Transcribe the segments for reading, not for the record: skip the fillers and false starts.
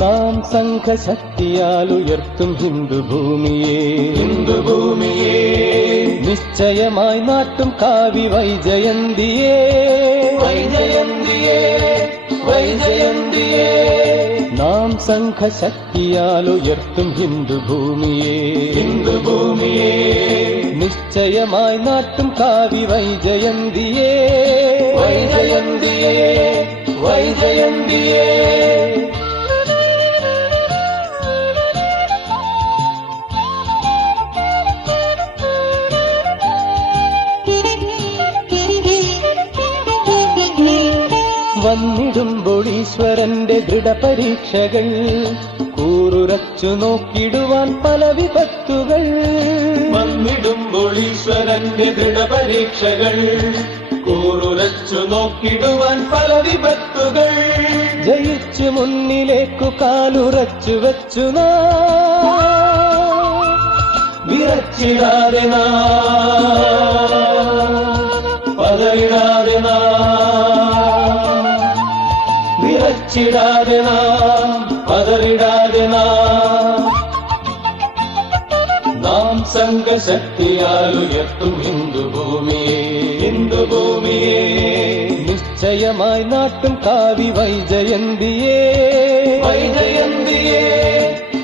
നാം സംഘശക്തിയാൽ ഉയർത്തും ഹിന്ദുഭൂമിയെ, ഹിന്ദുഭൂമിയെ നിശ്ചയമായി നാട്ടും കാവി വൈജയന്തിയെ, വൈജയന്തിയെ, വൈജയന്തിയെ. നാം സംഘശക്തിയാൽ ഉയർത്തും ഹിന്ദുഭൂമിയെ, ഹിന്ദുഭൂമിയെ നിശ്ചയമായി നാട്ടും കാവി വൈജയന്തിയെ, വൈജയന്തിയെ, വൈജയന്തിയെ. വന്നിടുമ്പോൾ ഈശ്വരന്റെ ദൃഢപരീക്ഷകൾ കൂറുറച്ചു നോക്കിടുവാൻ പല വിപത്തുകൾ. വന്നിടുമ്പോൾ ഈശ്വരന്റെ ദൃഢപരീക്ഷകൾ കൂറുറച്ചു നോക്കിടുവാൻ പല വിപത്തുകൾ. ജയിച്ചു മുന്നിലേക്കു കാലുറച്ചു വെച്ചു വിറച്ചിടാതെ പതറിടാതെ വിറച്ചിടാതെ പതറിടാതെ നാം സംഘശക്തിയാൽ ഉയർത്തും ഹിന്ദുഭൂമിയെ, ഹിന്ദുഭൂമിയെ നിശ്ചയമായി നാട്ടും കാവി വൈജയന്തിയെ, വൈജയന്തിയെ,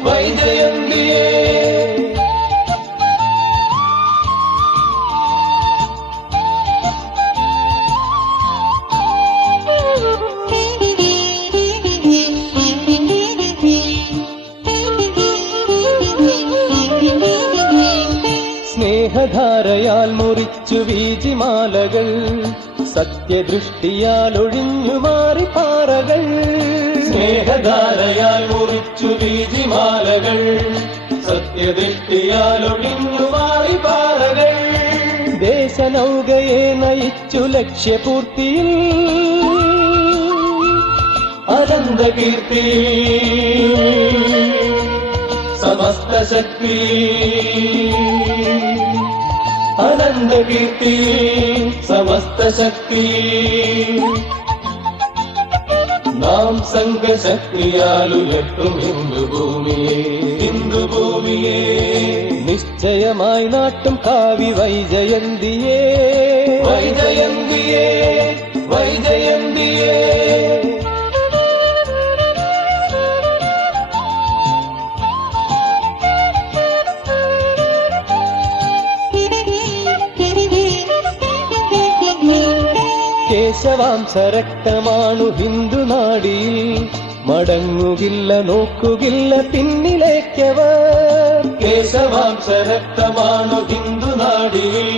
വൈജയന്തിയെ. സ്നേഹധാരയാൽ മുറിച്ചു വീജിമാലകൾ, സത്യദൃഷ്ടിയാൽ ഒഴിഞ്ഞു മാറി പാറകൾ. സ്നേഹധാരയാൽ മുറിച്ചു വീജിമാലകൾ, സത്യദൃഷ്ടിയാൽ ഒഴിഞ്ഞു മാറി പാറകൾ. ദേശനൗകയെ നയിച്ചു ലക്ഷ്യപൂർത്തിയിൽ അനന്തകീർത്തി സമസ്ത ശക്തി, അനന്തകീർത്തി സമസ്ത ശക്തി. നാം സംഘശക്തിയാൽ ഉയർത്തും ഹിന്ദുഭൂമിയെ, ഹിന്ദുഭൂമിയെ നിശ്ചയമായി നാട്ടും കാവി വൈജയന്തിയെ, വൈജയന്തിയെ, വൈജയന്തിയെ. കേശവാംശരക്തമാണു ഹിന്ദുനാടിയിൽ, മടങ്ങുകില്ല നോക്കുകില്ല പിന്നിലേക്കവർ. കേശവാംശരക്തമാണു ഹിന്ദുനാടിയിൽ,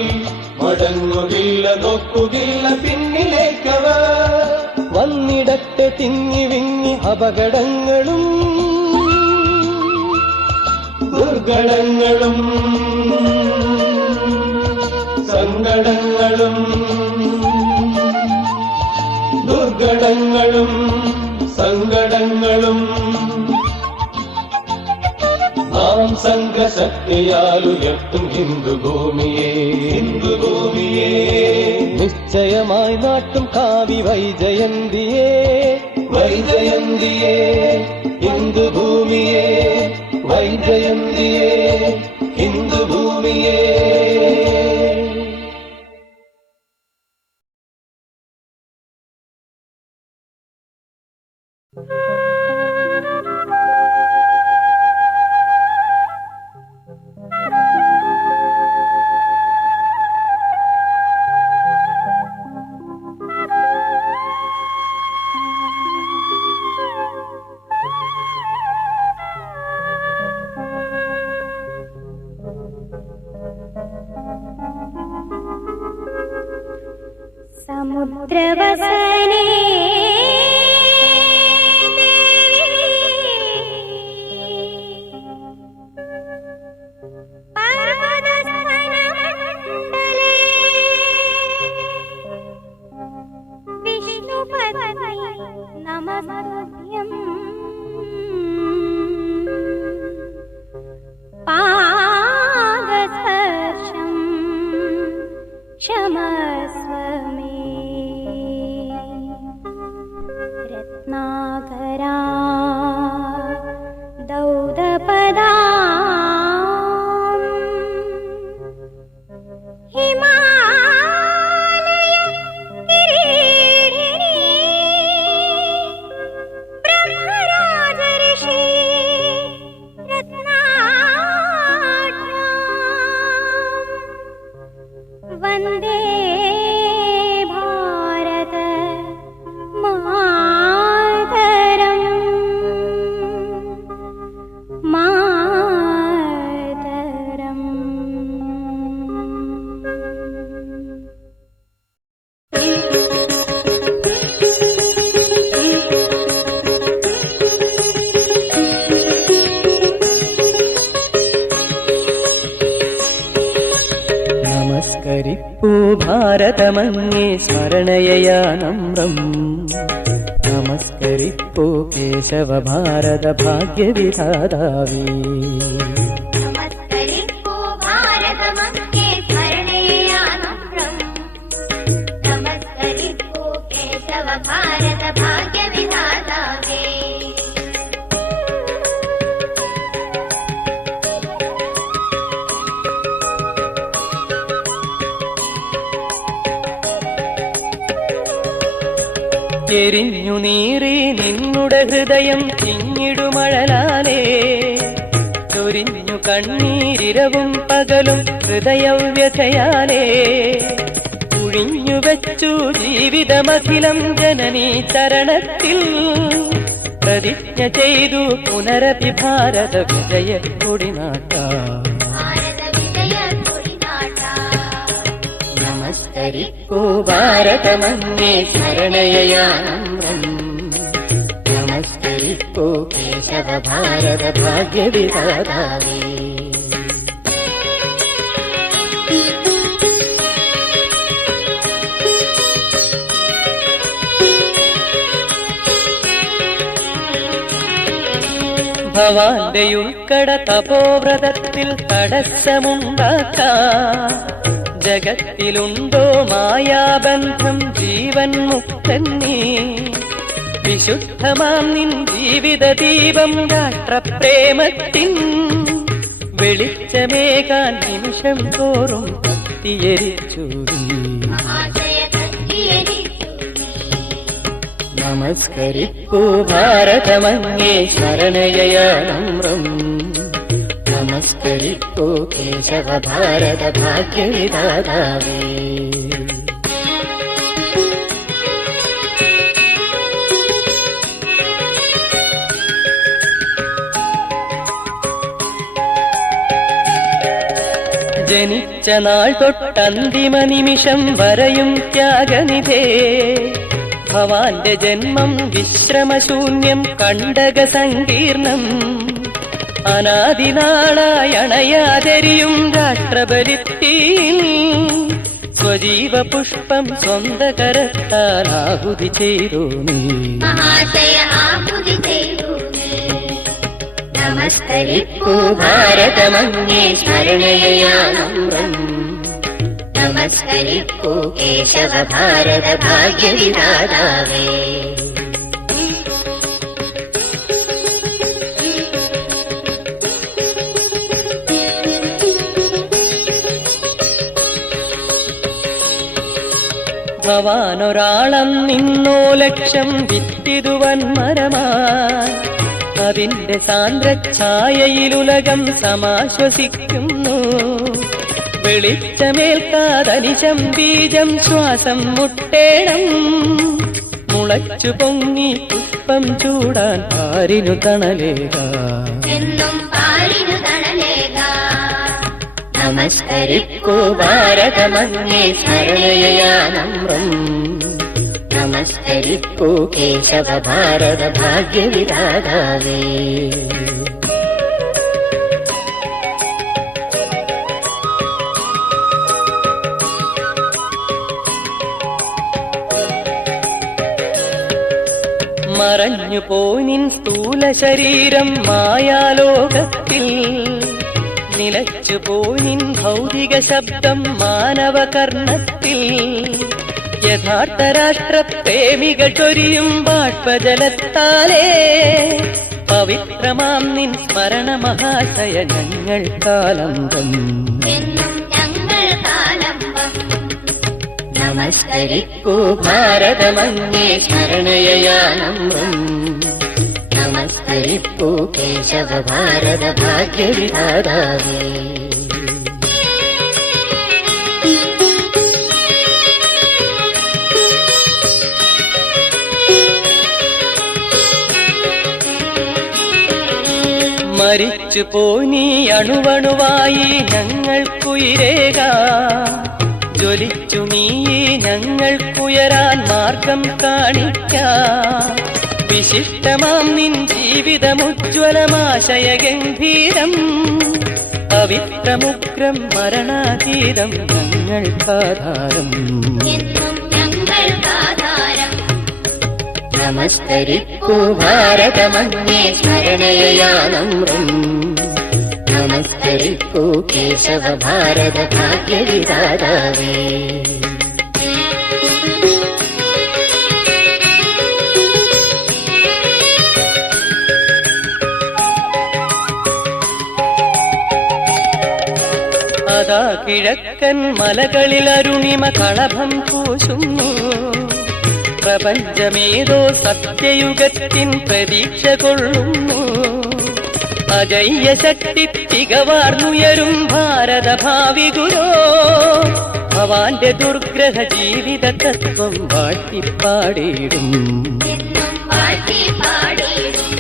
മടങ്ങുകില്ല നോക്കുകില്ല പിന്നിലേക്കവർ. വന്നിടത്തെ തിങ്ങി വിങ്ങി അപകടങ്ങളും ദുർഘടങ്ങളും സങ്കടങ്ങളും, ദുർഘടങ്ങളും സങ്കടങ്ങളും. നാം സംഘശക്തിയാൽ ഉയർത്തും ഹിന്ദുഭൂമിയെ, ഹിന്ദുഭൂമിയെ നിശ്ചയമായി നാട്ടും കാവി വൈജയന്തിയെ, വൈജയന്തിയെ ഹിന്ദുഭൂമിയെ, വൈജയന്തിയെ ഹിന്ദുഭൂമിയെ. സമുദ്രവസനേ നമസ്തുഭ്യം പാദസ്പർശം ക്ഷമസ്വ മേ രത്നാകരാ ഭാരതമങ്ങേ സ്മരണയയാനമ്രം നമസ്കരിപ്പൂ കേശവ ഭാരത ഭാഗ്യവിധാതാവേ. നമസ്കരിപ്പൂ ഭാരതമങ്ങേ സ്മരണേയാനമ്രം നമസ്കരിപ്പൂ കേശവ ഭാരത ഭാഗ്യവിധാതാവേ. എരിഞ്ഞു നീറി നിന്നുടെ ഹൃദയം ചിങ്ങിടുമഴലാലേ ചൊരിഞ്ഞു കണ്ണീരിരവും പകലും ഹൃദയവ്യഥയാലേ ഒഴിഞ്ഞു വെച്ചു ജീവിതമഖിലം ജനനീ ചരണത്തിൽ പ്രതിജ്ഞ ചെയ്തു പുനരപി ഭാരത വിജയ കൊടിനാട്ടാം. നമസ്കരിപ്പൂ ഭാരതമങ്ങേ സ്മരണയയാനമ്രം നമസ്കരിപ്പൂ കേശവ ഭാരത ഭാഗ്യവിധാതാവേ. ഭവാന്റെ ഉൾക്കട തപോവ്രതത്തിൽ തടസ്സമുണ്ടാക്കാം. ജഗത്തിലുണ്ടോ മായാബന്ധം ജീവൻ മുക്തന്നീ വിശുദ്ധമാം നിൻ ജീവിത ദീപം രാഷ്ട്രപ്രേമത്തിൻ വെളിച്ചമേകാൻ നിമിഷം തോറും കത്തിയെരിച്ചു. നമസ്കരിപ്പൂ ഭാരതമങ്ങേ സ്മരണയയാനമ്രം നമസ്കരിപ്പൂ കേശവ ഭാരത ഭാഗ്യവിധാതാവേ. ജനിച്ച നാൾ തൊട്ടന്തിമ നിമിഷം വരെയും ത്യാഗനിധേ ഭവാന്റെ ജന്മം വിശ്രമശൂന്യം കണ്ടക സങ്കീർണം അനാദിനാളായണയാതെരിയും രാഷ്ട്രബലിത്തീൻ സ്വജീവ പുഷ്പം സ്വന്ത കരത്താലാഹുതി ചെയ്തു നീ. നമസ്കരിപ്പൂ ഭാരതമങ്ങേ സ്മരണയയാനമ്രം നമസ്കരിപ്പൂ കേശവ ഭാരത ഭാഗ്യവിധാതാവേ. ഭവാനൊരാളം നിന്നോ ലക്ഷം വിത്തിടുവൻ മരമായി അതിന്റെ സാന്ദ്രഛായയിലുലകം സമാശ്വസിക്കുന്നു. വെളിച്ചമേൽക്കാതനിശം ബീജം ശ്വാസം മുട്ടേണം മുളച്ചു പൊങ്ങി പുഷ്പം ചൂടാൻ പാരിനു തണലേകാം. നമസ്കരിപ്പൂ ഭാരതമങ്ങേ സ്മരണയയാനമ്രം നമസ്കരിപ്പൂ കേശവ ഭാരത ഭാഗ്യവിധാതാവേ. മറഞ്ഞു പോനിൻ സ്ഥൂല ശരീരം മായാലോകത്തിൽ നിലച്ചു പോനിൻ ഭൗതിക ശബ്ദം മാനവകർണത്തിൽ യഥാർത്ഥ രാഷ്ട്രപ്രേമികൾ ചൊരിയും ബാഷ്പജലത്താലേ പവിത്രമാം നിൻ സ്മരണ മഹാശയ ഞങ്ങൾ കാലംബം. നമസ്കരിപ്പൂ ഭാരതമങ്ങേ സ്മരണയയാനമ്രം നമസ്കരിപ്പൂ കേശവ ഭാരത ഭാഗ്യവിധാതാവേ. മരിച്ചു പോനീ അണുവണുവായി ഞങ്ങൾക്കുയിരേകാം. ജ്വലിച്ചു നീ ഞങ്ങൾക്കുയരാൻ മാർഗം കാണിക്കാം. വിശിഷ്ടമാം നിൻ ജീവിതമുജ്വലമാശയ ഗംഭീരം പവിത്രമുഗ്രം മരണാതീതം ഞങ്ങൾക്കാധാരം. എന്നും ഞങ്ങൾക്കാധാരം. നമസ്കരിക്കൂ ഭാരതമങ്ങേ സ്മരണയാനമ്രം. നമസ്കരിക്കൂ കേശവ ഭാരത ഭാഗ്യവിധാതാവേ. അതാ കിഴക്കൻ മലകളിൽ അരുണിമ കളഭം പൂശുന്നു. പ്രപഞ്ചമേതോ സത്യയുഗത്തിൻ പ്രതീക്ഷ കൊള്ളുന്നു. അജയ്യ ശക്തി തികവാർന്നുയരും ഭാരത ഭാവി ഗുരോ. ഭവാന്റെ ദുർഗ്രഹ ജീവിത തത്വം വാഴ്ത്തിപ്പാടിയിടും. എന്നും വാഴ്ത്തിപ്പാടിയിടും.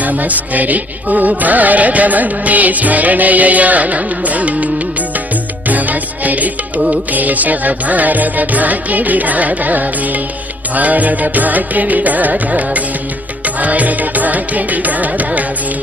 നമസ്കരിക്കൂ ഭാരതമങ്ങേ സ്മരണയാനമ്രം. നമസ്കരിക്കൂ കേശവ ഭാരത ഭാഗ്യവിധാതാവേ. ഭാരത ഭാഗ്യവിധാതാവേ. ഭാരത ഭാഗ്യവിധാതാവേ.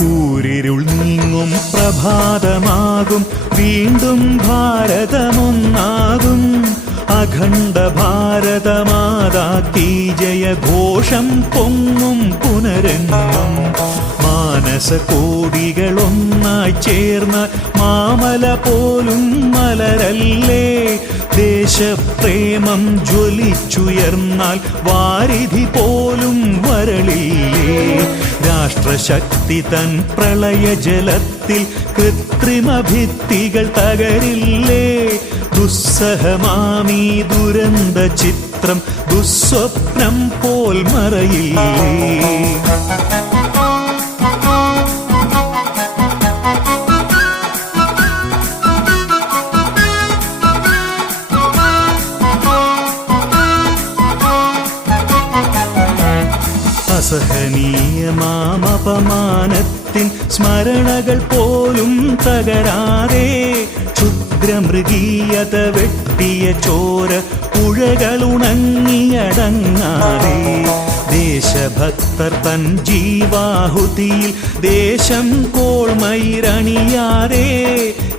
കൂരിരുൾ നീങ്ങും പ്രഭാതമാകും, വീണ്ടും ഭാരതമൊന്നാകും. അഖണ്ഡ ഭാരതമാതാ കീ ജയഘോഷം പൊങ്ങും പുനരെന്നും. മാനസകോടികളൊന്നായി ചേർന്നാൽ മാമല പോലും മലരല്ലേ. ദേശപ്രേമം ജ്വലിച്ചുയർന്നാൽ വാരിധി പോലും വരളില്ലേ. രാഷ്ട്രശക്തി തൻ പ്രളയജലത്തിൽ കൃത്രിമ ഭിത്തികൾ തകരില്ലേ. ദുസ്സഹമാമീ ദുരന്ത ചിത്രം ദുസ്വപ്നം പോൽ മറയില്ലേ. അസഹനീയമാമപമാനത്തിൻ സ്മരണകൾ പോലും തകരാതെ. ക്ഷുദ്രമൃഗീയത വെട്ടിയ ചോര പുഴകളുണങ്ങിയടങ്ങാതെ. ദേശഭക്തർ തൻ ജീവാഹുതിയിൽ ദേശം കോൾമയിരണിയാതെ.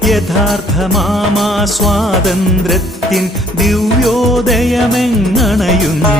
യഥാർത്ഥമാമാ സ്വാതന്ത്ര്യത്തിൻ ദിവ്യോദയമെങ്ങണയുന്നു.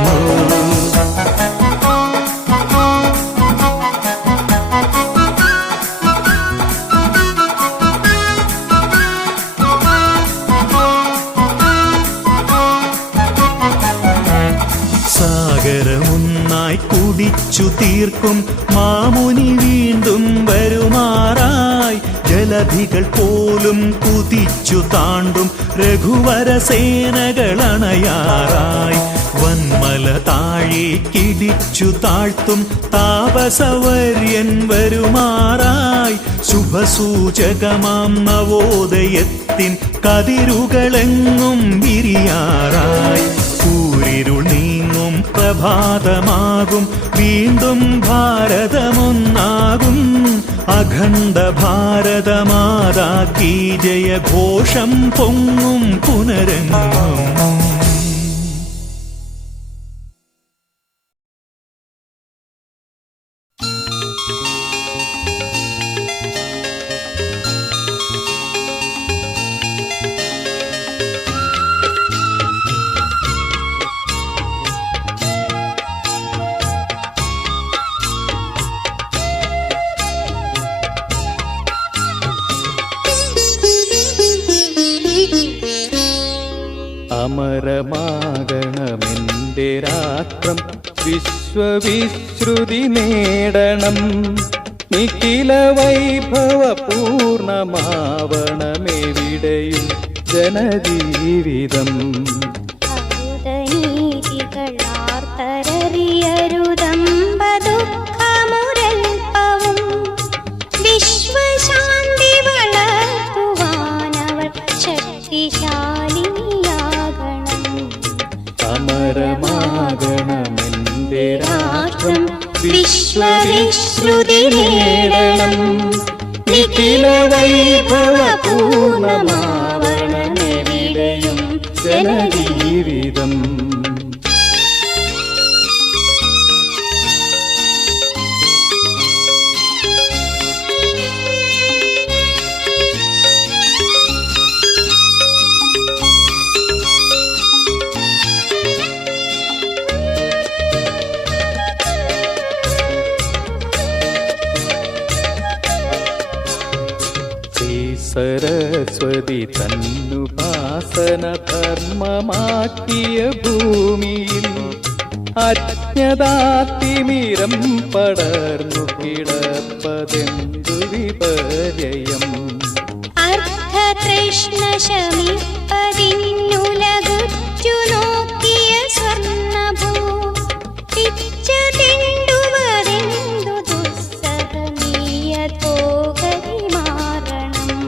സാഗരമൊന്നായി കുടിച്ചു തീർക്കും മാമുനി വീണ്ടും വരുമാറായി. ജലധികൾ പോലും കുതിച്ചു താണ്ടും രഘുവരസേനകളണയാറായി. വന്മല താഴേക്കിടിച്ചു താഴ്ത്തും താപസവര്യൻ വരുമാറായി. ശുഭസൂചകമാം നവോദയത്തിൻ കതിരുകളെങ്ങും വിരിയാറായി. കൂരിരുൾ നീങ്ങും പ്രഭാതമാകും, വീണ്ടും ഭാരതമൊന്നാകും. അഖണ്ഡ ഭാരതമാതാ കീ ജയഘോഷം പൊങ്ങും പുനരെങ്ങും. അമരമാകണമെന്റെ രാഷ്ട്രം, വിശ്വവിശ്രുതി നേടണം. നിഖില വൈഭവ പൂർണ്ണമാവണമെവിടെയും ജനജീവിതം. വിശ്വശാന്തി വളർത്തുവാനവൾ ശക്തിശാലിയാകും. വിശ്വവിശ്രുതി നേടണം. നിഖില വൈഭവ പൂർണ്ണമാവണമെവിടെയും ജനജീവിതം. സരസ്വതി തന്നുപാസന ധർമ്മമാക്കിയ ഭൂമിയിൽ അജ്ഞതാതിമിരം പടർന്നു കിടപ്പതെന്തു വിപര്യം. അർത്ഥതൃഷ്ണ ശമിപ്പതിന്നുലകുറ്റു നോക്കിയ സ്വർണ്ണഭൂ പിച്ചതിണ്ടുവതെന്തു ദുസ്സഹനീയതോഗതി മാറണം.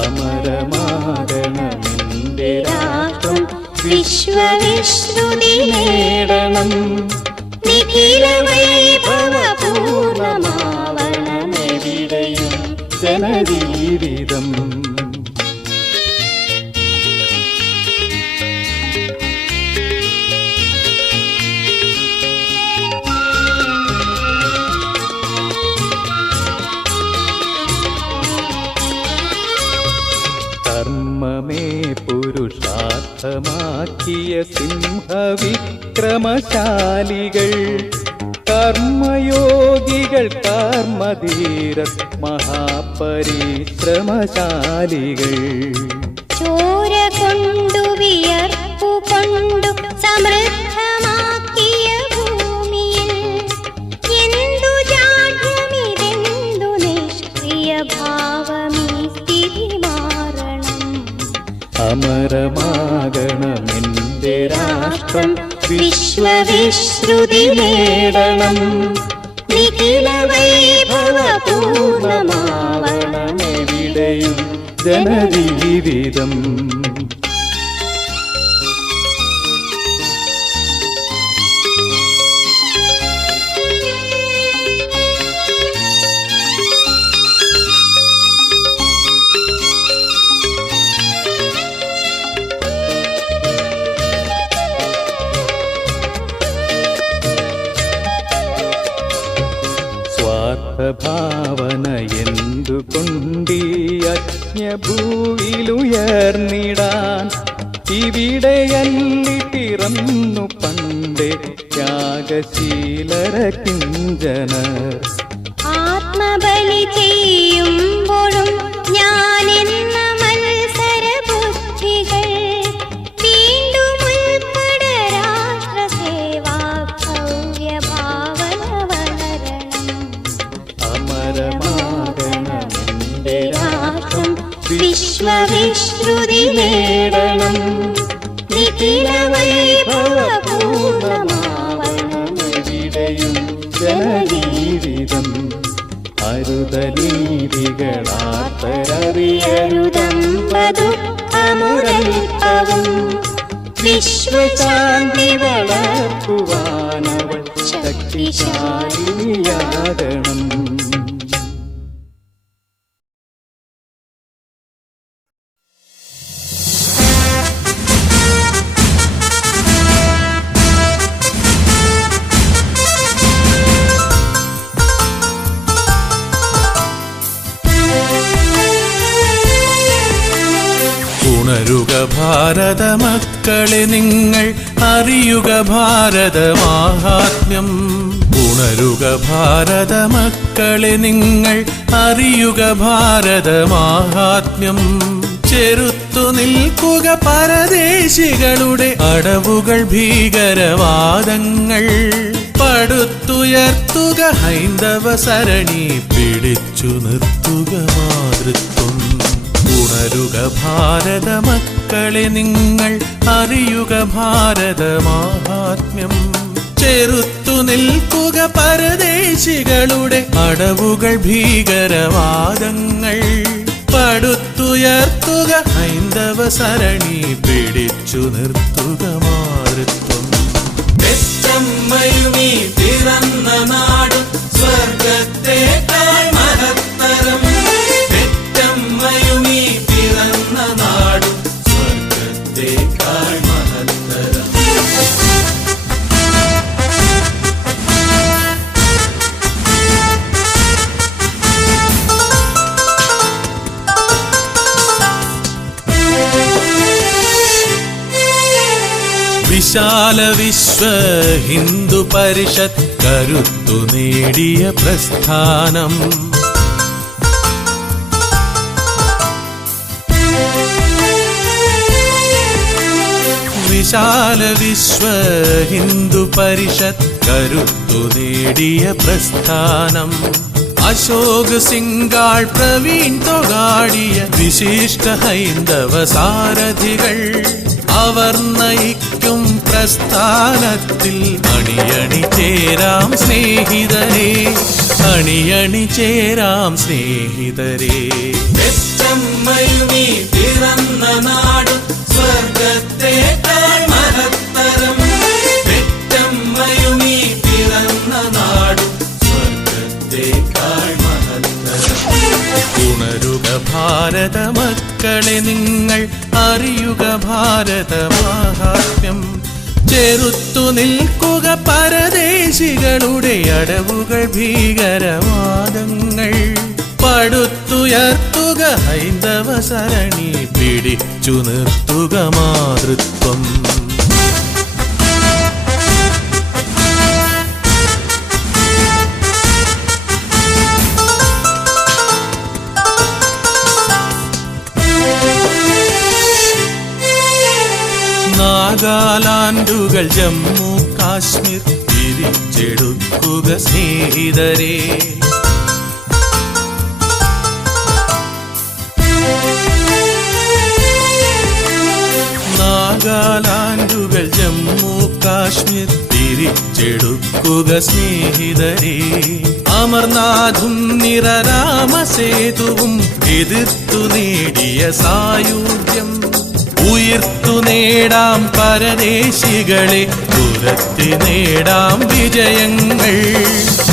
അമരമാകണമെന്റെ രാഷ്ട്രം വിശ്വവിശ്രുതി നേടണം. നിഖില വൈഭവ പൂർണ്ണമാവണമെവിടെയും ജനജീവിതം. കർമ്മമേ പുരുഷാർത്ഥമാക്കിയ സിംഹവിക്രമശാലികൾ കർമ്മയോഗികൾ കർമ്മധീര മഹാപരിശ്രമശാലികൾ. ചോര കൊണ്ടു വിയർപ്പു കൊണ്ടു സമൃദ്ധമാക്കിയ ഭൂമിയിൽ എന്തു ജാഠ്യമിതെന്തു നിഷ്ക്രിയ ഭാവമീ സ്ഥിതി മാറണം. അമരമാകണമെന്റെ രാഷ്ട്രം വിശ്വവിശ്രുതി നേടണം. നിഖില വൈഭവ പൂർണ്ണമാവണമെവിടെയും ജനജീവിതം. സ്വാർത്ഥഭാവന എന്തുകൊണ്ടീ അജ്ഞഭൂവിലുയർന്നിടാൻ ഇവിടെയല്ലി പിറന്നു പണ്ടേ ത്യാഗശീലര കിഞ്ചനർ. ആത്മബലി ചെയ്യുമ്പോഴും ഞാനെന്ന മത്സരബുദ്ധികൾ വീണ്ടും ഉൾപ്പെട രാഷ്ട്രസേവാ ഭവ്യഭാവന വളരണം. അമരമാകണമെന്റെ രാഷ്ട്രം വിശ്വവിശ്രുതി നേടണം. നിഖില വൈഭവ പൂർണ്ണമാവണമെവിടെയും ജനജീവിതം. അരുതനീതികളാത്തരറിയരുതമ്പതുമുരൽപ്പവും വിശ്വശാന്തി വളർത്തുവാനവൾ ശക്തിശാലിനിയാകണം. ഉണരുക ഭാരത മക്കളെ നിങ്ങൾ അറിയുക ഭാരത മാഹാത്മ്യം. ഉണരുക ഭാരത മക്കളെ നിങ്ങൾ അറിയുക ഭാരത മാഹാത്മ്യം. ചെറുത്തു നിൽക്കുക പരദേശികളുടെ അടവുകൾ ഭീകരവാദങ്ങൾ. പടുത്തുയർത്തുക ഹൈന്ദവ സരണി പിടിച്ചു നിർത്തുക മാതൃത്വം. ഉണരുക ഭാരത മക്കളെ നിങ്ങൾ അറിയുക ഭാരത മാഹാത്മ്യം. ചെറുത്തു നിൽക്കുക പരദേശികളുടെ അടവുകൾ ഭീകരവാദങ്ങൾ. പടുത്തുയർത്തുക ഹൈന്ദവ സരണി പിടിച്ചു നിർത്തുക മാതൃത്വം. പെറ്റമ്മയുമീ പിറന്ന നാടും സ്വർഗത്തേക്കാൾ മഹത്തരം. പെറ്റമ്മയുമീ പിറന്ന നാടും സ്വർഗത്തേക്കാൾ മഹത്തരം. വിശാല വിശ്വ ഹിന്ദു പരിഷത്ത് കരുത്തു നേടിയ പ്രസ്ഥാനം. വിശാല വിശ്വ ഹിന്ദു പരിഷത്ത് കരുത്തു നേടിയ പ്രസ്ഥാനം. അശോക് സിംഗാൾ, പ്രവീൺ തൊഗാടിയ വിശിഷ്ട ഹൈന്ദവ സാരഥികൾ അവർ നയിക്കും പ്രസ്ഥാനത്തിൽ അണിയണി ചേരാം സ്നേഹിതരേ, അണിയണി ചേരാം സ്നേഹിതരേ. പെറ്റമ്മയുമീ പിറന്ന നാടും സ്വർഗത്തേക്കാൾ മഹത്തരം. പെറ്റമ്മയുമീ പിറന്ന നാടും സ്വർഗത്തേക്കാൾ മഹത്തരം. ഉണരുക ഭാരത മക്കളെ നിങ്ങൾ, അറിയുക ഭാരത മാഹാത്മ്യം. ചെറുത്തു നിൽക്കുക പരദേശികളുടെ അടവുകൾ, ഭീകരവാദങ്ങൾ. പടുത്തുയർത്തുക ഹൈന്ദവ സരണി, പിടിച്ചു നിർത്തുക മാതൃത്വം. നാഗാലാൻഡുകൾ, ജമ്മു കാശ്മീർ തിരിച്ചെടുക്കുക സ്നേഹിതരേ. നാഗാലാൻഡുകൾ, ജമ്മു കാശ്മീർ തിരിച്ചെടുക്കുക സ്നേഹിതരേ. അമർനാഥും നിറരാമസേതുവും എതിർത്തു നേടിയ സായുജ്യം. ഉയർത്തു നേടാം പരദേശികളെ, തുരത്തി നേടാം വിജയങ്ങൾ,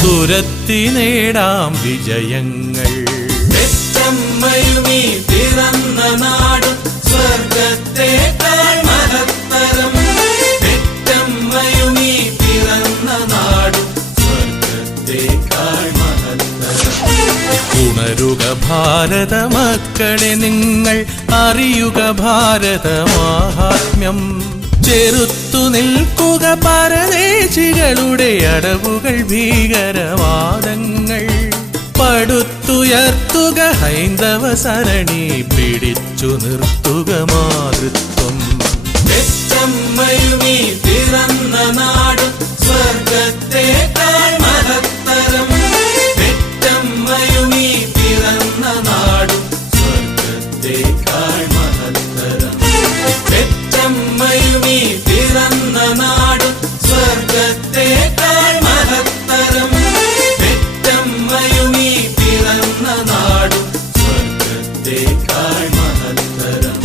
തുരത്തി നേടാം വിജയങ്ങൾ. പെറ്റമ്മയുമീ പിറന്ന നാടും സ്വർഗത്തേക്കാൾ മഹത്തരം. പെറ്റമ്മയുമീ പിറന്ന നാടും സ്വർഗത്തേക്കാൾ മഹത്തരം. ഉണരുക ഭാരത മക്കളെ നിങ്ങൾ, അറിയുക ഭാരത മാഹാത്മ്യം. ചെറുത്തു നിൽക്കുക പരദേശികളുടെ അടവുകൾ, ഭീകരവാദങ്ങൾ. പടുത്തുയർത്തുക ഹൈന്ദവ സരണി, പിടിച്ചു നിർത്തുക മാതൃത്വം. പെറ്റമ്മയുമീ പിറന്ന നാടും സ്വർഗത്തേക്കാൾ മഹത്തരം. പെറ്റമ്മയുമീ പിറന്ന നാടും സ്വർഗത്തേക്കാൾ മഹത്തരം. പെറ്റമ്മയുമീ പിറന്ന നാടും സ്വർഗത്തേക്കാൾ മഹത്തരം. പെറ്റമ്മയുമീ പിറന്ന നാടും സ്വർഗത്തേക്കാൾ മഹത്തരം.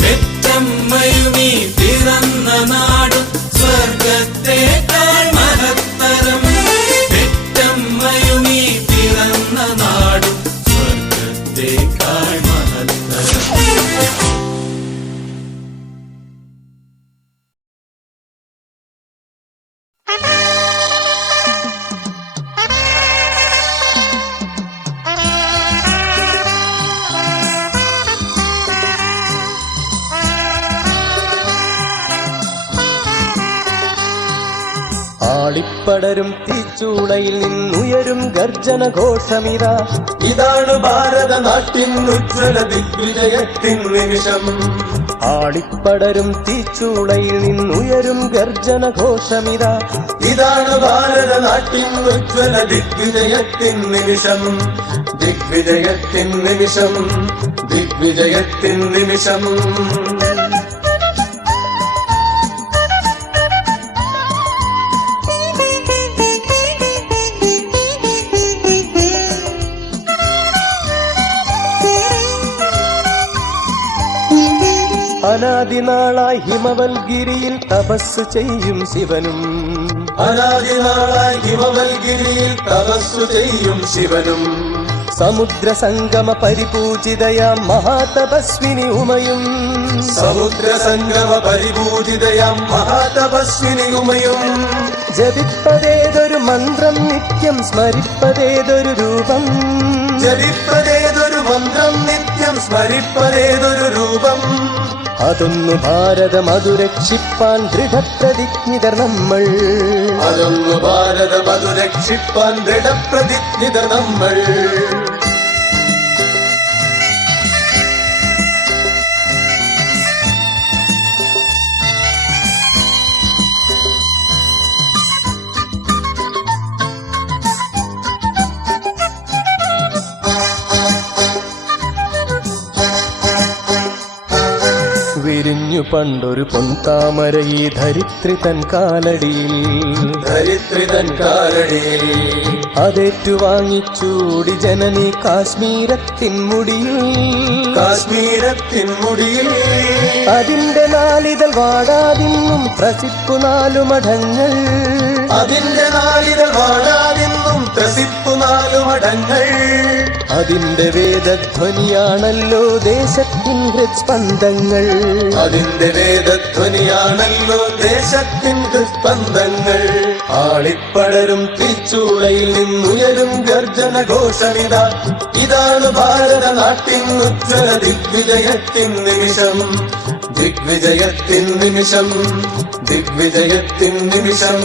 പെറ്റമ്മയുമീ പിറന്ന നാടും സ്വർഗത്തേക്കാൾ മഹത്തരം. പെറ്റമ്മയുമീ പിറന്ന നാടും സ്വർഗത്തേക്കാൾ മഹത്തരം. ആളിപ്പടരും തീച്ചൂളയിൽ നിന്നുയരും ഗർജന ഘോഷമിത. ഇതാണ് ഭാരതനാട്ടിൻ ഉജ്ജ്വല ദിഗ്വിജയത്തിൻ നിമിഷം. ആളിപ്പടരും തീച്ചൂളയിൽ നിന്നുയരും ഗർജന ഘോഷമിത. ഇതാണ് ഭാരതനാട്ടിൻ ഉജ്ജ്വല ദിഗ്വിജയത്തിൻ നിമിഷം. ദിഗ്വിജയത്തിൻ നിമിഷം, ദിഗ്വിജയത്തിൻ നിമിഷം. അനാദിനാളായി ഹിമവൽഗിരിയിൽ തപസ് ചെയ്യും ശിവനും അനാദിനാളായി ഹിമവൽഗിരിയിൽ തപസ്സു ചെയ്യും ശിവനും സമുദ്ര സംഗമ പരിപൂജിതയാം മഹാതപസ്വിനി ഉമയും സമുദ്ര സംഗമ പരിപൂജിതയാം മഹാതപസ്വിനി ഉമയും ജപിപ്പതേതൊരു മന്ത്രം നിത്യം സ്മരിപ്പതേതൊരു രൂപം ജപിപ്പതേതൊരു മന്ത്രം നിത്യം സ്മരിപ്പതേതൊരു രൂപം അതൊന്നു ഭാരതം അതു രക്ഷിപ്പാൻ ദൃഢപ്രതിജ്ഞിതർ നമ്മൾ അതൊന്നു ഭാരതം അതു രക്ഷിപ്പാൻ ദൃഢപ്രതിജ്ഞിതർ നമ്മൾ വിരിഞ്ഞു പണ്ടൊരു പൊൻതാമര ഈ ധരിത്രി തൻ കാലടിയിൽ അതേറ്റുവാങ്ങിച്ചൂടി ജനനി കാശ്മീരത്തിൻ മുടിയിൽ അതിന്റെ നാലിതൾ വാടാതിന്നും ത്രസിപ്പു നാലു മഠങ്ങൾ അതിന്റെ നാലിതൾ വാടാതിന്നും ത്രസിപ്പു നാലു മഠങ്ങൾ അതിന്റെ വേദധ്വനിയാണല്ലോ ദേശത്തിൻ ഹൃസ്പന്ദങ്ങൾ അതിന്റെ വേദധ്വനിയാണല്ലോ ദേശത്തിൻ ഹൃസ്പന്ദങ്ങൾ ആളിപ്പടരും തീച്ചൂളയിൽ നിന്നുയരും ഗർജന ഘോഷമിത ഇതാണ് ഭാരത നാട്ടിൻ ഉജ്ജ്വല ദിഗ്വിജയത്തിൻ നിമിഷം ദിഗ്വിജയത്തിൻ നിമിഷം ദിഗ്വിജയത്തിൻ നിമിഷം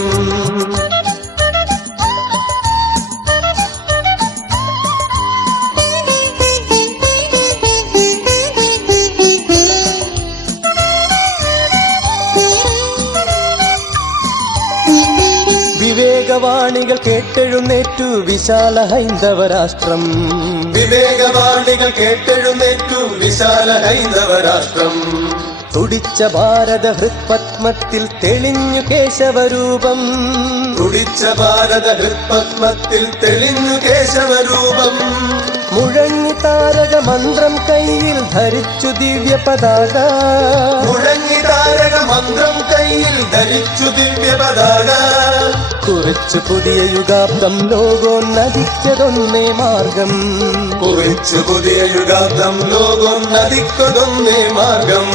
വിവേകവാണികൾ കേട്ടെഴുന്നേറ്റു വിശാല ഹൈന്ദവ രാഷ്ട്രം വിവേകവാണികൾ കേട്ടെഴുന്നേറ്റു വിശാല ഹൈന്ദവ രാഷ്ട്രം തുടിച്ച ഭാരത ഹൃത്പത്മത്തിൽ തെളിഞ്ഞു കേശവരൂപം തുടിച്ച ഭാരത ഹൃത്പത്മത്തിൽ തെളിഞ്ഞു കേശവരൂപം മുഴങ്ങി താരക മന്ത്രം കയ്യിൽ ധരിച്ചു ദിവ്യ പതാക മുഴങ്ങി താരക മന്ത്രം കയ്യിൽ ധരിച്ചു ദിവ്യ പതാക കുറിച്ചു പുതിയ യുഗാബ്ദം ലോകോന്നതിക്കതൊന്നേ മാർഗം കുറിച്ചു പുതിയ യുഗാബ്ദം ലോകോന്നതിക്കതൊന്നേ മാർഗം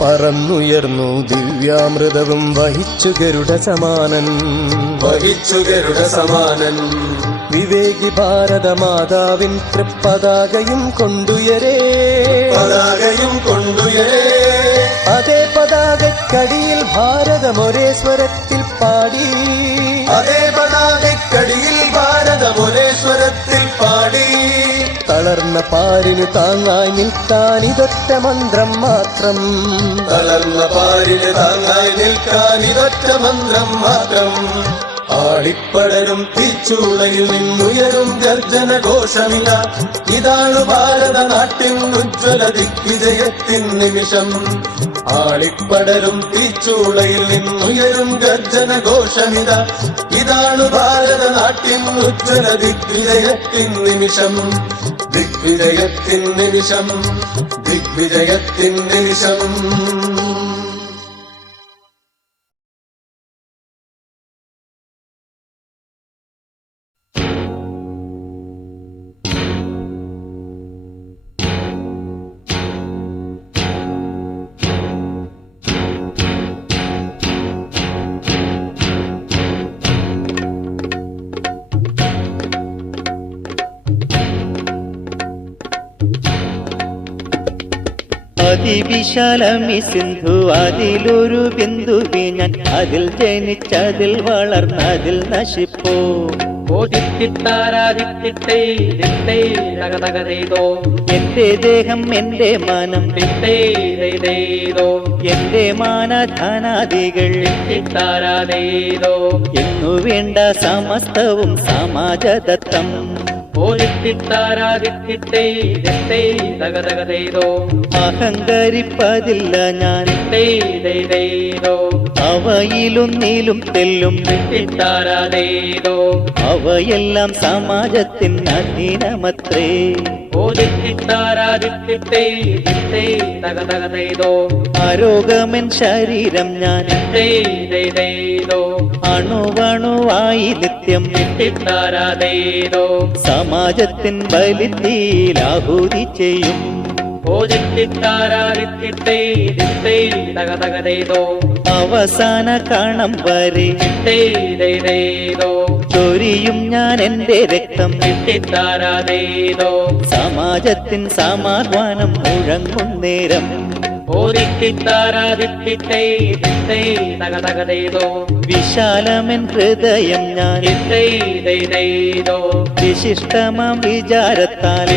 പറന്നുയർന്നു ദിവ്യാമൃതവും വഹിച്ചു ഗരുഡ സമാനൻ വിവേകി ഭാരത മാതാവിൻ തൃപ്പതാകയും കൊണ്ടുയരേ അതേ പതാകക്കടിയിൽ ഭാരതമൊരേ സ്വരത്തിൽ പാടി അതേ പതാകക്കടിയിൽ ഭാരതമൊരേ സ്വരത്തിൽ പാടി തളർന്ന പാരിനു താങ്ങായി നിൽക്കാൻ ഇതൊറ്റ മന്ത്രം മാത്രം തളർന്ന പാരിന് താങ്ങായി നിൽക്കാൻ ഇതൊറ്റ മന്ത്രം മാത്രം ആളിപ്പടരും തീച്ചൂളയിൽ നിന്നുയരും ഗർജന ഘോഷമില്ല ഇതാണ് ഭാരത നാട്ടിൻ ഉജ്ജ്വല ദിഗ്വിജയത്തിൻ നിമിഷം ആളിപ്പടരും തീച്ചൂളയിൽ നിന്നുയരും ഗർജന ഘോഷമിത ഇതാണ് ഭാരത നാട്ടിൻ ഉജ്ജ്വല ദിഗ്വിജയത്തിൻ നിമിഷം ദിഗ്വിജയത്തിൻ നിമിഷം ദിഗ്വിജയത്തിൻ നിമിഷം അതിവിശാലമി സിന്ധു അതിലൊരു ബിന്ദുവി ഞാൻ അതിൽ ജനിച്ചതിൽ വളർന്നതിൽ നശിപ്പോ എന്റെ ദേഹം എന്റെ മാനം എന്റെ മാനധനാദികൾ എന്നു വേണ്ട സമസ്തവും സമാജദത്തം അഹങ്കരിപ്പതില്ല ഞാൻ അവയിലൊന്നിലും തെല്ലും അവയെല്ലാം സമാജത്തിൻ അധീനമത്രേ ആരോഗമൻ ശരീരം ഞാൻ അണുവണുവായി നിത്യം സമാജത്തിൻ ബലിത്തിൽ ആഹുതി ചെയ്യും അവസാന കണം വരെ ചൊരിയും ഞാൻ എന്റെ രക്തം സമാജത്തിൻ സമാധാനം മുഴങ്ങും നേരം വിശാലമെൻ ഹൃദയം ഞാൻ വിശിഷ്ടമാം വിചാരത്താൽ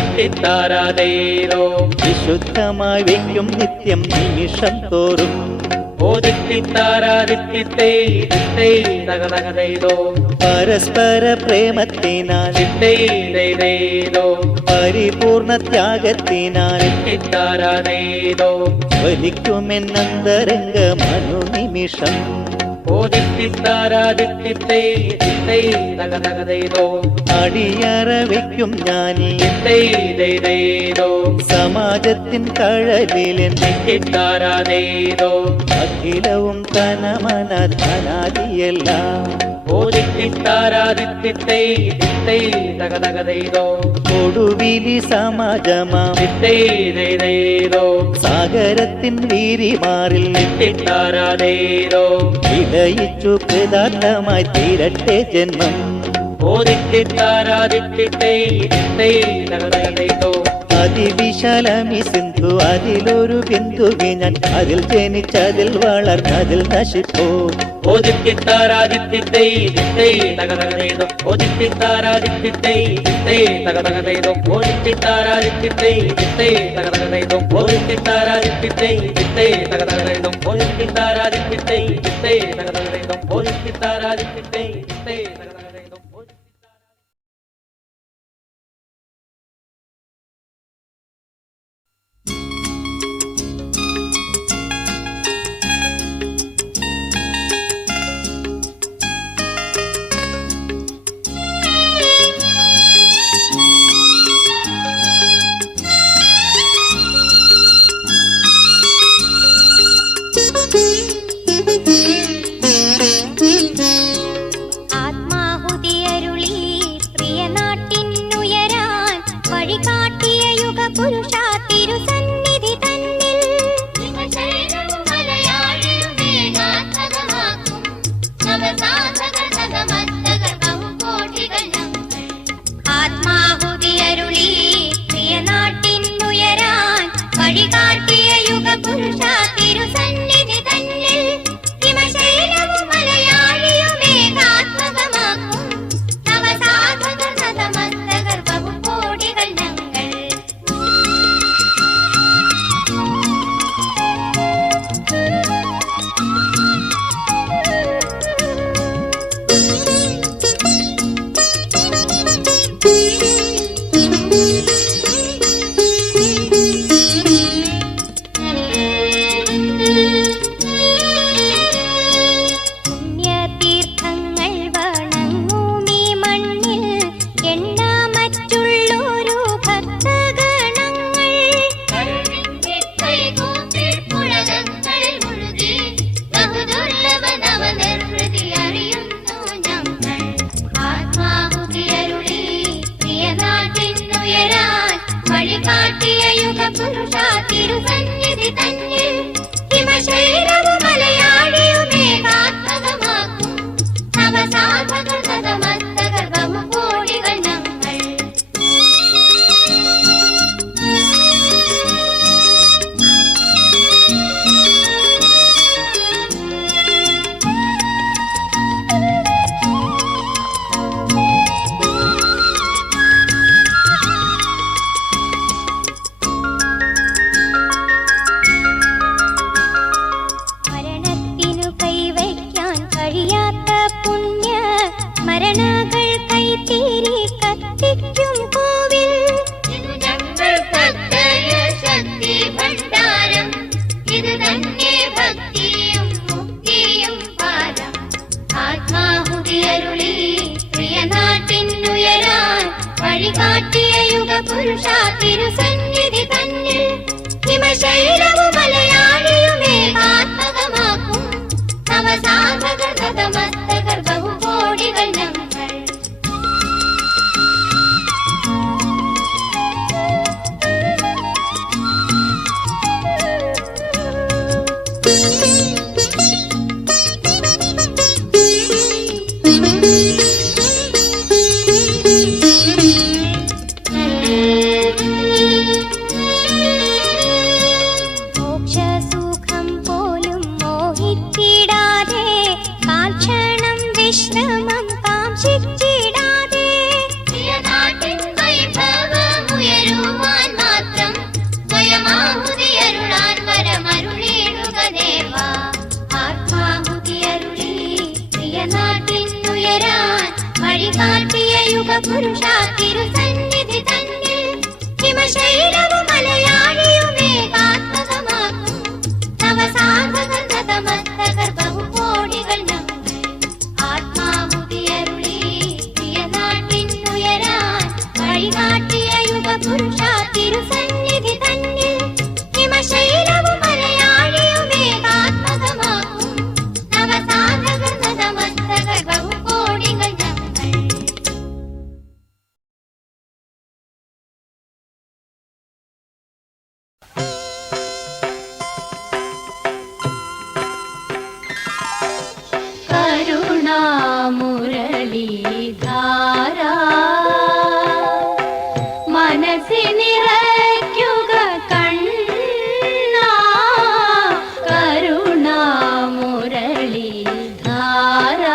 വിശുദ്ധമായി വയ്ക്കും നിത്യം നിമിഷം തോറും പരസ്പര പ്രേമത്തിനാൽ പരിപൂർണ ത്യാഗത്തിനാൽ വലിക്കുമെന്നന്തരംഗ മനുനിമിഷം അടിയറ വയ്ക്കും ഞാനീ സമാജത്തിൻ കഴലിൽ അഖിലവും തനമന ധനാദിയെല്ലാം കൊടുവിലി സമാജമാം സാഗരത്തിൻ വീരിമാറിൽ വിലയിച്ചു കൃതാർത്ഥമായി തീരട്ടെ ജന്മം അതിവിശാലമി സിന്ധു അതിലൊരു ബിന്ദുവി ഞാൻ അതിൽ ജനിച്ചതിൽ വളർന്നതിൽ നശിപ്പോ മരണകൾ കൈത്തീരി കത്തിക്കും വഴികാട്ടിയ യുഗപുരുഷാ തിരുസന്നിധി തന്നിൽ ഹിമശൈലവും മലയാളിയുമേകാത്മകമാക്കും നവസാധകർ നതമസ്തകർ ബഹുകോടികൾ ഞങ്ങൾ. മോക്ഷസുഖം പോലും മോഹിച്ചിടാതെ കാൽക്ഷണം വിശ്രമം കാംക്ഷിച്ചിടാതെ നാട്ടിൻ വൈഭവമുയരുവാൻ മാത്രം സ്വയമാഹുതിയരുളാൻ വരമരുളിടുക ദേവാ. ആത്മാഹുതിയരുളി പ്രിയ നാട്ടിനുയരാൻ വഴികാട്ടിയ യുഗപുരുഷാ തിരുസന്നിധി തന്നിൽ ഹിമശൈലവും മലയാളിയുമേകാത്മകമാക്കും നവസാധകർ നതമസ്തകർ ബഹുകോടികൾ ഞങ്ങൾ. ആത്മാഹുതിയരുളി പ്രിയ നാട്ടിനുയരാൻ വഴികാട്ടിയ യുഗപുരുഷാ തിരുസന്നിധി തന്നിൽ ഹിമശൈലവും മലയാളിയുമേകാത്മകമാക്കും നവസാധകർ നതമസ്തകർ ബഹുകോടികൾ ഞങ്ങൾ. കരുണാമുരളീധാര മനസ്സിനിറയ്ക്കുക കണ്ണാ. കരുണാമുരളീധാര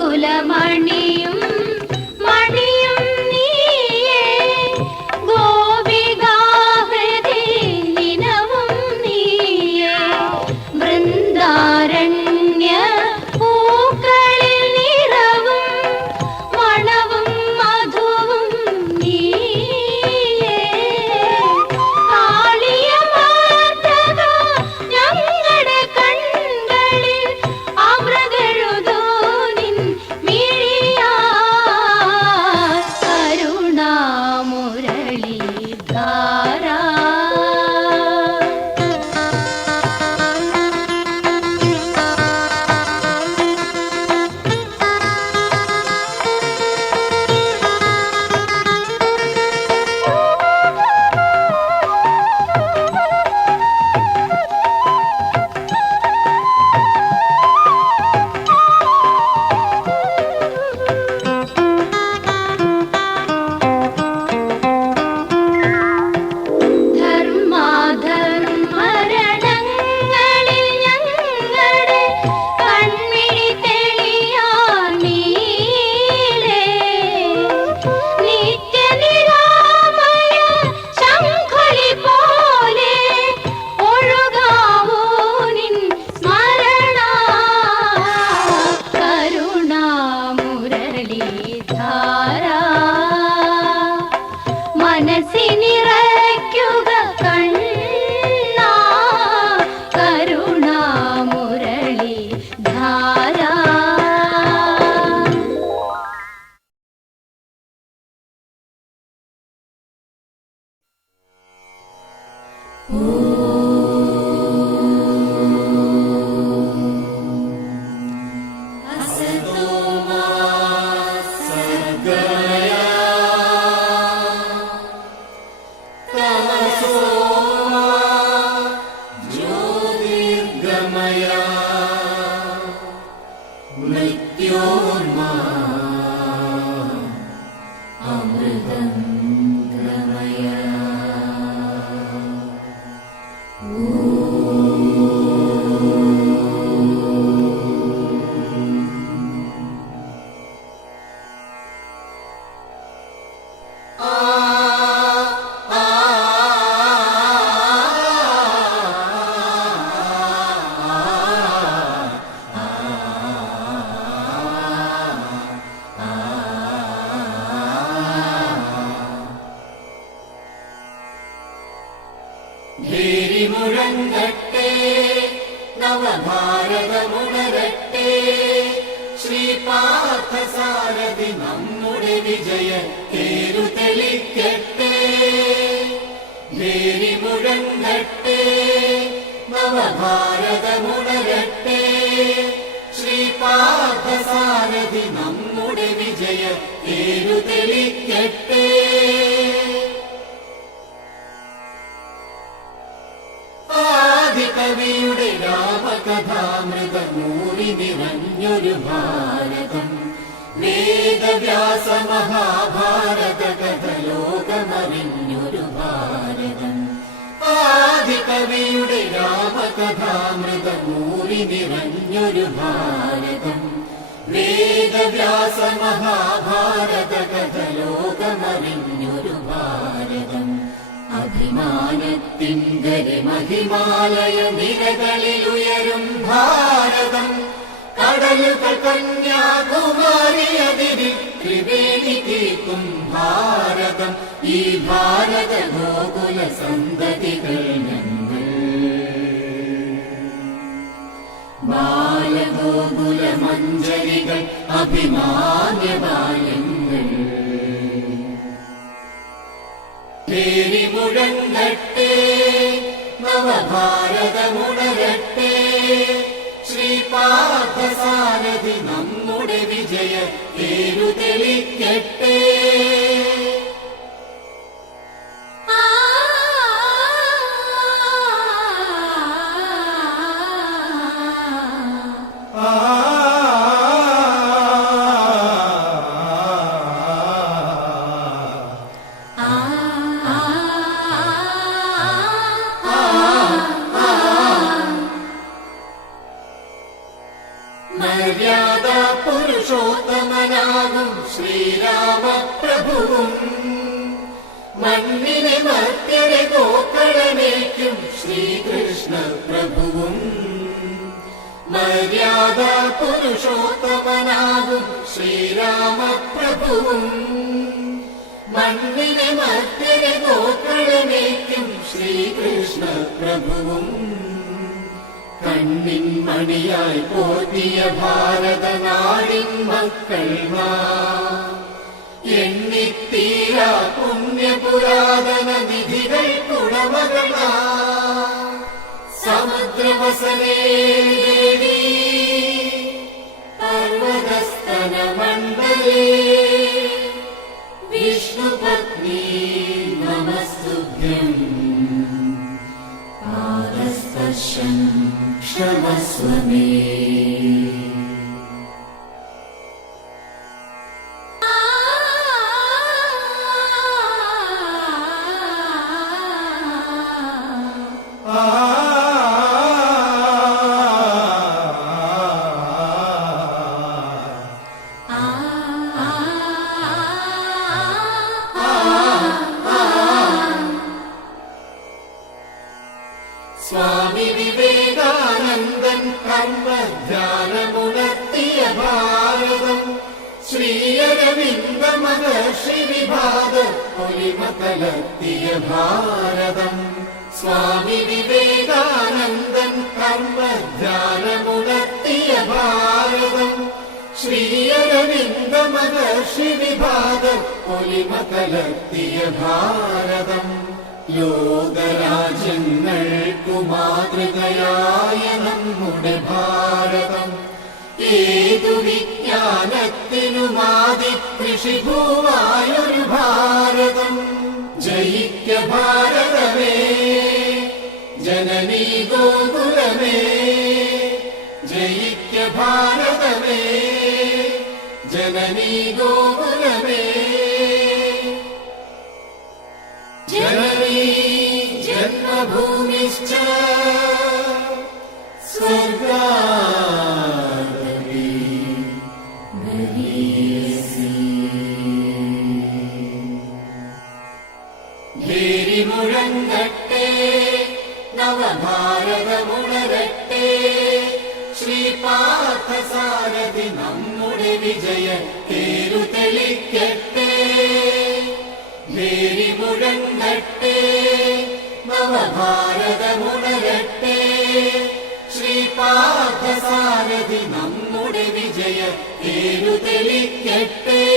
ഗോകുലമണിയും മണിയും നീയേ ഗോപികാഹൃതി നിനവും നീയേ വൃന്ദാരണ്യ പൂക്കളിൽ നിറവും മണവും മധുവും നീയേ. കാളിയമാർദ്ദക ഞങ്ങളുടെ കൺകളിൽ അമൃതെഴുതൂ നിൻ മിഴിയാ. കരുണാമുരളീധാര ധർമാധർമ്മരണങ്ങളിൽ ഞങ്ങളുടെ കൺമിഴി തെളിയാൻ നീലേ. നിത്യനിരാമയ ശംഖുലി പോലെ ഒഴുകാവൂ നിൻ സ്മരണ. കരുണാമുരളീധാര മനസ്സിനിറയ്ക്കുക കണ്ണാ. കരുണാമുരളീധാര പാർത്ഥസാരഥി നമ്മുടെ വിജയ തേരു തെളിക്കട്ടെ. ഭേരി മുഴങ്ങട്ടെ, നവഭാരതമുണരട്ടെ. ശ്രീ പാർത്ഥസാരഥി നമ്മുടെ വിജയ തേരു തെളിക്കട്ടെ. ആദികവിയുടെ രാമകഥാമൃതമൂറി നിറഞ്ഞൊരു ഭാരതം. വേദവ്യാസ മഹാഭാരത കഥ ലോകമറിഞ്ഞൊരു ഭാരതം. ആദികവിയുടെ രാമകഥാമൃതമൂറി നിറഞ്ഞൊരു ഭാരതം. വേദവ്യാസ മഹാഭാരത കഥ ലോകമറിഞ്ഞൊരു ഭാരതം. അഭിമാനത്തിൻ ഗരിമഹിമാലയ നിരകളിലുയരും ഭാരതം. കടലുകൾ കന്യാകുമാരി അതിരിൽ ത്രിവേണി തീർക്കും ഭാരതം. ഈ ഭാരത ഗോകുല സന്തതികൾ ഞങ്ങൾ. ബാലഗോകുല മഞ്ജരികൾ അഭിമാന്യ ബാല്യങ്ങൾ. ഭേരി മുഴങ്ങട്ടെ, നവഭാരതമുണരട്ടെ. ശ്രീ പാർത്ഥസാരഥി നമ്മുടെ വിജയ തേരു തെളിക്കട്ടെ. മര്യാദ പുരുഷോത്തമനാകും ശ്രീരാമപ്രഭുവും മണ്ണിനെ മർത്യരെ ഗോക്കളമേക്കും ശ്രീകൃഷ്ണ പ്രഭുവും. മര്യാദ പുരുഷോത്തമനാകും ശ്രീരാമപ്രഭുവും മണ്ണിനെ മർത്യരെ ഗോക്കളമേക്കും ശ്രീകൃഷ്ണ പ്രഭുവും. കണ്ണിൻ മണിയായി പോറ്റിയ ഭാരതനാടിൻ മക്കൾ എണ്ണിത്തീരാ പുണ്യപുരാതന നിധികൾ കുടമകള. സമുദ്രവസനേ ദേവി പർവതസ്തന മണ്ഡലേ വിഷ്ണുപത്നി നമസ്തുഭ്യം. പാദസ്പർശം ക്ഷമസ്വ മേ. സ്വാമി വിവേകാനന്ദൻ കർമ്മധ്യാനമുണർത്തിയ ഭാരതം. ശ്രീയരവിന്ദ മഹർഷി വിഭാത പൊലിമ കലർത്തിയ ഭാരതം. സ്വാമി വിവേകാനന്ദൻ കർമ്മധ്യാനമുണർത്തിയ ഭാരതം. ശ്രീയരവിന്ദ മഹർഷി വിഭാത പൊലിമ കലർത്തിയ ഭാരതം. ലോകരാജ്യങ്ങൾക്കു മാതൃകയായ നമ്മുടെ ഭാരതം. ഏതു വിജ്ഞാനത്തിനുമാതി കൃഷിഭൂവായൊരു ഭാരതം. ജയിക്ക ഭാരതമേ, ജനനീ ഗോകുലമേ. ജയിക്ക ഭാരതമേ, ജനനീ ഗോകുലമേ. जननी जन्मभूमिश्च स्वर्गादपि गरीयसी. ഭേരി മുഴങ്ങട്ടെ, നവഭാരതമുണരട്ടെ. ശ്രീ പാർത്ഥസാരഥി നമ്മുടെ വിജയ തേരു തെളിക്കട്ടെ. ഭേരി മുഴങ്ങട്ടെ, നവഭാരതമുണരട്ടെ. ശ്രീ പാർത്ഥസാരഥി നമ്മുടെ വിജയ വിജയ തേരു തെളിക്കട്ടെ